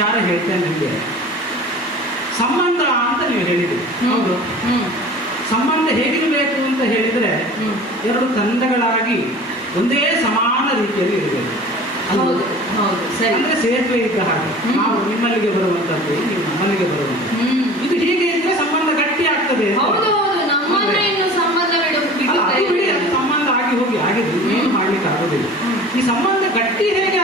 ವಿಚಾರ ಹೇಳ್ತೇನೆ ನಿಮಗೆ. ಸಂಬಂಧ ಅಂತ ನೀವು ಹೇಳಿದ್ರಿ, ಹೌದು. ಸಂಬಂಧ ಹೇಗಿರಬೇಕು ಅಂತ ಹೇಳಿದ್ರೆ ಎರಡು ತಂಡಗಳಾಗಿ ಒಂದೇ ಸಮಾನ ರೀತಿಯಲ್ಲಿ ಇರಬೇಕು. ಹೌದು ಹೌದು ಸರಿ. ಅಂದ್ರೆ ಸೇತುವೆ ಇದ್ದ ಹಾಗೆ ನಾವು ನಿಮ್ಮಲ್ಲಿಗೆ ಬರುವಂತದ್ದು, ನೀವು ನಮ್ಮಲ್ಲಿಗೆ ಬರುವಂತದ್ದು. ಇದು ಹೀಗೆ ಇದ್ರೆ ಸಂಬಂಧ ಗಟ್ಟಿ ಆಗ್ತದೆ. ಹೌದು ಹೌದು, ನಮ್ಮನ್ನೇ ಇನ್ನು ಸಂಬಂಧ ಅದು ಬಿಡಿ, ಅದು ಸಂಬಂಧ ಆಗಿ ಹೋಗಿ ಆಗಿದೆ, ಏನು ಮಾಡ್ಲಿಕ್ಕೆ ಆಗೋದಿಲ್ಲ. ಈ ಸಂಬಂಧ ಗಟ್ಟಿ ಹೇಗೆ